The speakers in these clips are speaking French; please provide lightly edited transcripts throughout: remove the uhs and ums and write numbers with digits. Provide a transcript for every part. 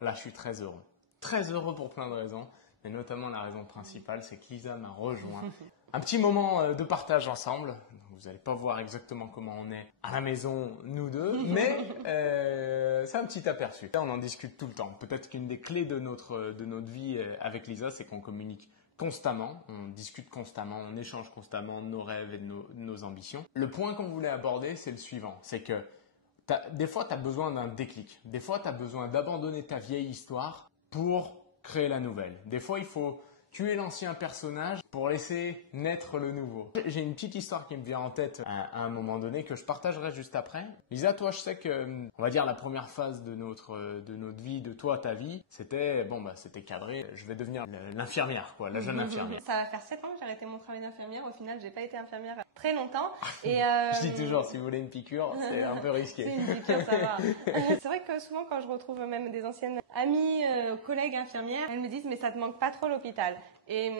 là je suis très heureux. Très heureux pour plein de raisons, mais notamment la raison principale, c'est que Lisa m'a rejoint. Un petit moment de partage ensemble. Vous n'allez pas voir exactement comment on est à la maison, nous deux, mais c'est un petit aperçu. Là, on en discute tout le temps. Peut-être qu'une des clés de notre vie avec Lisa, c'est qu'on communique constamment, on discute constamment, on échange constamment de nos rêves et de nos ambitions. Le point qu'on voulait aborder, c'est le suivant. C'est que des fois, tu as besoin d'un déclic. Des fois, tu as besoin d'abandonner ta vieille histoire pour créer la nouvelle. Des fois, il faut tuer l'ancien personnage pour laisser naître le nouveau. J'ai une petite histoire qui me vient en tête à un moment donné que je partagerai juste après. Lisa, toi, je sais que, on va dire, la première phase de notre vie, de toi, ta vie, c'était, c'était cadré. Je vais devenir l'infirmière, quoi, la jeune infirmière. Ça va faire 7 ans que j'ai arrêté mon travail d'infirmière. Au final, j'ai pas été infirmière très longtemps. Et je dis toujours, si vous voulez une piqûre, c'est un peu risqué. C'est une piqûre, ça va. C'est vrai que souvent, quand je retrouve même des anciennes amies, collègues infirmières, elles me disent, mais ça te manque pas trop l'hôpital. Et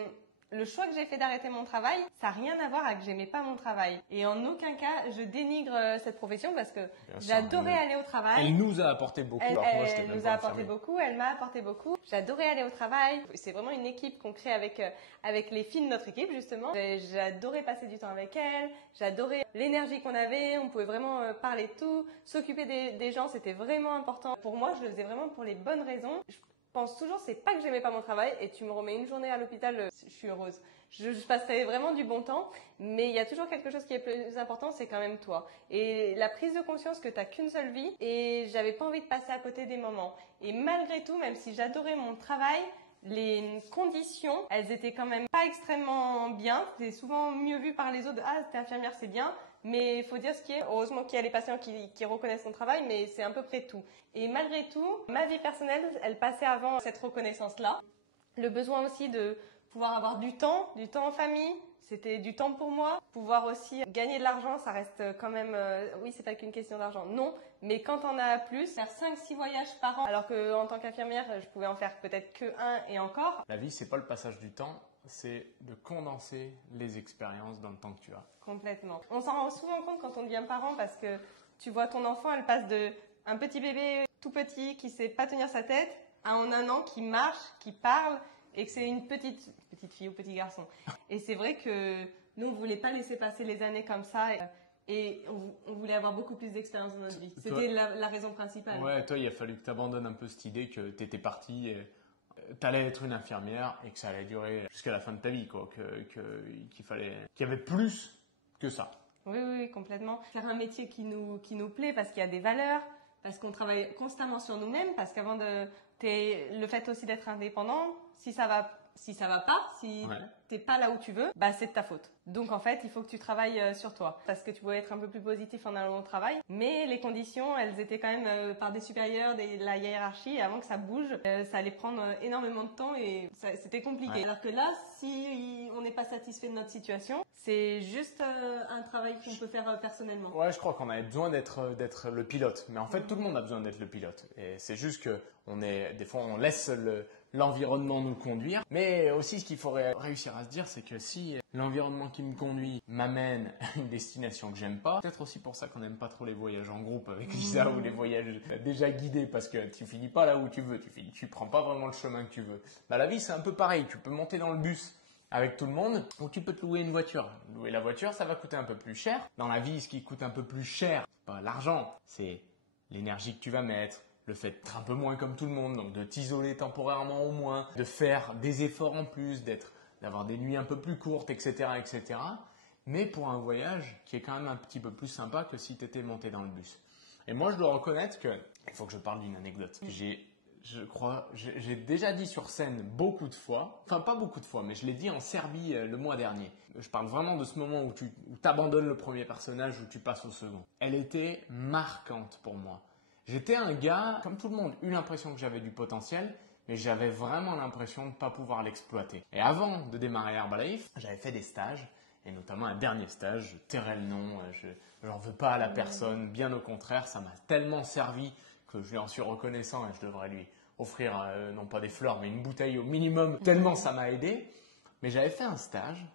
le choix que j'ai fait d'arrêter mon travail, ça n'a rien à voir avec que j'aimais pas mon travail. Et en aucun cas, je dénigre cette profession parce que j'adorais aller au travail. Elle nous a apporté beaucoup. Elle nous a apporté beaucoup, elle m'a apporté beaucoup. J'adorais aller au travail. C'est vraiment une équipe qu'on crée avec les filles de notre équipe, justement. J'adorais passer du temps avec elle. J'adorais l'énergie qu'on avait. On pouvait vraiment parler de tout. S'occuper des gens, c'était vraiment important. Pour moi, je le faisais vraiment pour les bonnes raisons. Je pense toujours, c'est pas que j'aimais pas mon travail et tu me remets une journée à l'hôpital, je suis heureuse. Je passerai vraiment du bon temps, mais il y a toujours quelque chose qui est plus important, c'est quand même toi. Et la prise de conscience que t'as qu'une seule vie et j'avais pas envie de passer à côté des moments. Et malgré tout, même si j'adorais mon travail, les conditions, elles étaient quand même pas extrêmement bien. C'est souvent mieux vu par les autres. Ah, t'es infirmière, c'est bien. Mais il faut dire ce qui est. Heureusement qu'il y a les patients qui reconnaissent son travail, mais c'est à peu près tout. Et malgré tout, ma vie personnelle, elle passait avant cette reconnaissance-là. Le besoin aussi de pouvoir avoir du temps en famille. C'était du temps pour moi. Pouvoir aussi gagner de l'argent, ça reste quand même... oui, c'est pas qu'une question d'argent, non. Mais quand on a plus, faire 5-6 voyages par an, alors qu'en tant qu'infirmière, je pouvais en faire peut-être que un et encore. La vie, c'est pas le passage du temps, c'est de condenser les expériences dans le temps que tu as. Complètement. On s'en rend souvent compte quand on devient parent parce que tu vois ton enfant, elle passe de un petit bébé tout petit qui sait pas tenir sa tête à en 1 an qui marche, qui parle et que c'est une petite fille ou petit garçon. Et c'est vrai que nous, on voulait pas laisser passer les années comme ça et on voulait avoir beaucoup plus d'expérience dans notre vie. C'était la raison principale. Ouais, toi, il a fallu que tu abandonnes un peu cette idée que tu étais partie et tu allais être une infirmière et que ça allait durer jusqu'à la fin de ta vie, quoi. Qu'il y avait plus que ça. Oui, complètement. Faire un métier qui nous plaît parce qu'il y a des valeurs, parce qu'on travaille constamment sur nous-mêmes, parce qu'avant le fait aussi d'être indépendant, si ça va pas, si t'es pas là où tu veux, bah c'est de ta faute. Donc en fait, il faut que tu travailles sur toi, parce que tu pouvais être un peu plus positif en allant au travail, mais les conditions, elles étaient quand même par des supérieurs, la hiérarchie, et avant que ça bouge, ça allait prendre énormément de temps et c'était compliqué. Ouais. Alors que là, si on n'est pas satisfait de notre situation, c'est juste un travail qu'on peut faire personnellement. Ouais, je crois qu'on avait besoin d'être le pilote, mais en fait, tout le monde a besoin d'être le pilote. Et c'est juste que des fois, on laisse l'environnement nous conduire. Mais aussi, ce qu'il faut réussir à se dire, c'est que si l'environnement qui me conduit m'amène à une destination que j'aime pas, peut-être aussi pour ça qu'on n'aime pas trop les voyages en groupe avec Lisa ou les voyages déjà guidés parce que tu finis pas là où tu veux, tu prends pas vraiment le chemin que tu veux. Bah, la vie, c'est un peu pareil. Tu peux monter dans le bus avec tout le monde ou tu peux te louer une voiture. Louer la voiture, ça va coûter un peu plus cher. Dans la vie, ce qui coûte un peu plus cher, c'est pas l'argent, c'est l'énergie que tu vas mettre, le fait d'être un peu moins comme tout le monde, donc de t'isoler temporairement au moins, de faire des efforts en plus, d'avoir des nuits un peu plus courtes, etc., etc. Mais pour un voyage qui est quand même un petit peu plus sympa que si tu étais monté dans le bus. Et moi, je dois reconnaître que, il faut que je parle d'une anecdote. J'ai déjà dit sur scène beaucoup de fois, enfin pas beaucoup de fois, mais je l'ai dit en Serbie le mois dernier. Je parle vraiment de ce moment où tu abandonnes le premier personnage, où tu passes au second. Elle était marquante pour moi. J'étais un gars, comme tout le monde, eu l'impression que j'avais du potentiel, mais j'avais vraiment l'impression de ne pas pouvoir l'exploiter. Et avant de démarrer Herbalife, j'avais fait des stages, et notamment un dernier stage, je tairai le nom, je n'en veux pas à la personne, bien au contraire, ça m'a tellement servi que je lui en suis reconnaissant et je devrais lui offrir, non pas des fleurs, mais une bouteille au minimum, tellement ça m'a aidé. Mais j'avais fait un stage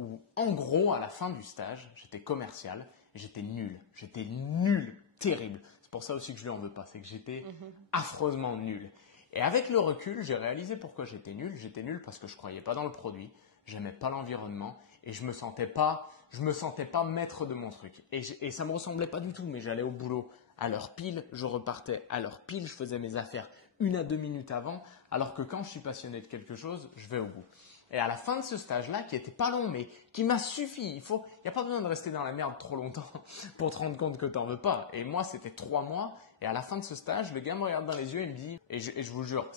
où, en gros, à la fin du stage, j'étais commercial et j'étais nul, terrible. C'est pour ça aussi que je lui en veux pas, c'est que j'étais affreusement nul. Et avec le recul, j'ai réalisé pourquoi j'étais nul. J'étais nul parce que je ne croyais pas dans le produit, j'aimais pas l'environnement et je me sentais pas maître de mon truc. Et ça me ressemblait pas du tout, mais j'allais au boulot à l'heure pile, je repartais à l'heure pile, je faisais mes affaires 1 à 2 minutes avant, alors que quand je suis passionné de quelque chose, je vais au bout. Et à la fin de ce stage-là, qui était pas long, mais qui m'a suffi, il n'y a pas besoin de rester dans la merde trop longtemps pour te rendre compte que t'en veux pas. Et moi, c'était 3 mois. Et à la fin de ce stage, le gars me regarde dans les yeux et me dit, et je vous jure,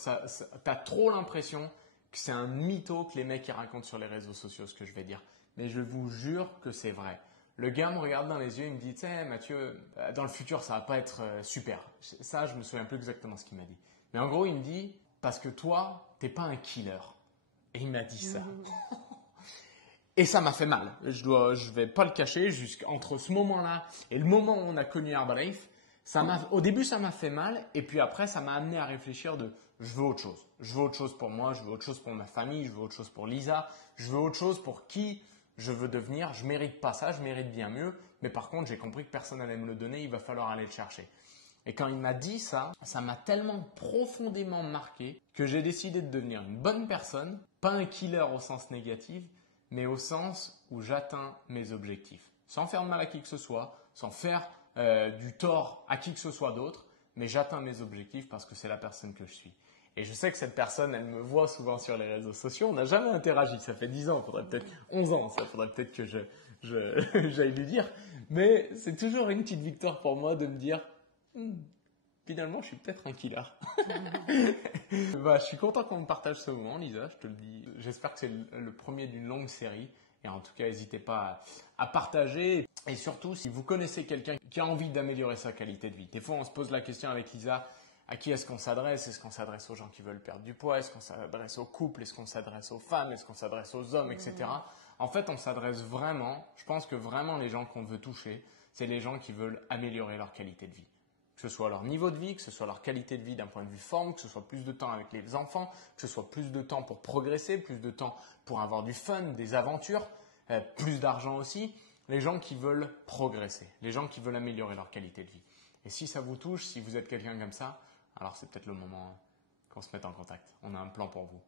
t'as trop l'impression que c'est un mytho que les mecs ils racontent sur les réseaux sociaux, ce que je vais dire. Mais je vous jure que c'est vrai. Le gars me regarde dans les yeux et me dit, tu sais, Mathieu, dans le futur, ça va pas être super. Ça, je me souviens plus exactement ce qu'il m'a dit. Mais en gros, il me dit, parce que toi, t'es pas un killer. Et il m'a dit ça. Et ça m'a fait mal. Je vais pas le cacher, jusqu'entre ce moment-là et le moment où on a connu Herbalife, au début, ça m'a fait mal. Et puis après, ça m'a amené à réfléchir je veux autre chose. Je veux autre chose pour moi, je veux autre chose pour ma famille, je veux autre chose pour Lisa, je veux autre chose pour qui je veux devenir. Je mérite pas ça, je mérite bien mieux. Mais par contre, j'ai compris que personne n'allait me le donner, il va falloir aller le chercher. Et quand il m'a dit ça, ça m'a tellement profondément marqué que j'ai décidé de devenir une bonne personne, pas un killer au sens négatif, mais au sens où j'atteins mes objectifs. Sans faire de mal à qui que ce soit, sans faire du tort à qui que ce soit d'autre, mais j'atteins mes objectifs parce que c'est la personne que je suis. Et je sais que cette personne, elle me voit souvent sur les réseaux sociaux. On n'a jamais interagi. Ça fait 10 ans, il faudrait peut-être 11 ans. Ça faudrait peut-être que j'aille lui dire. Mais c'est toujours une petite victoire pour moi de me dire finalement, je suis peut-être un killer. Je suis content qu'on me partage ce moment, Lisa, je te le dis. J'espère que c'est le premier d'une longue série. Et en tout cas, n'hésitez pas à partager. Et surtout, si vous connaissez quelqu'un qui a envie d'améliorer sa qualité de vie. Des fois, on se pose la question avec Lisa, à qui est-ce qu'on s'adresse? Est-ce qu'on s'adresse aux gens qui veulent perdre du poids? Est-ce qu'on s'adresse aux couples? Est-ce qu'on s'adresse aux femmes? Est-ce qu'on s'adresse aux hommes, etc. En fait, on s'adresse vraiment, je pense que vraiment les gens qu'on veut toucher, c'est les gens qui veulent améliorer leur qualité de vie. Que ce soit leur niveau de vie, que ce soit leur qualité de vie d'un point de vue forme, que ce soit plus de temps avec les enfants, que ce soit plus de temps pour progresser, plus de temps pour avoir du fun, des aventures, plus d'argent aussi. Les gens qui veulent progresser, les gens qui veulent améliorer leur qualité de vie. Et si ça vous touche, si vous êtes quelqu'un comme ça, alors c'est peut-être le moment qu'on se mette en contact. On a un plan pour vous.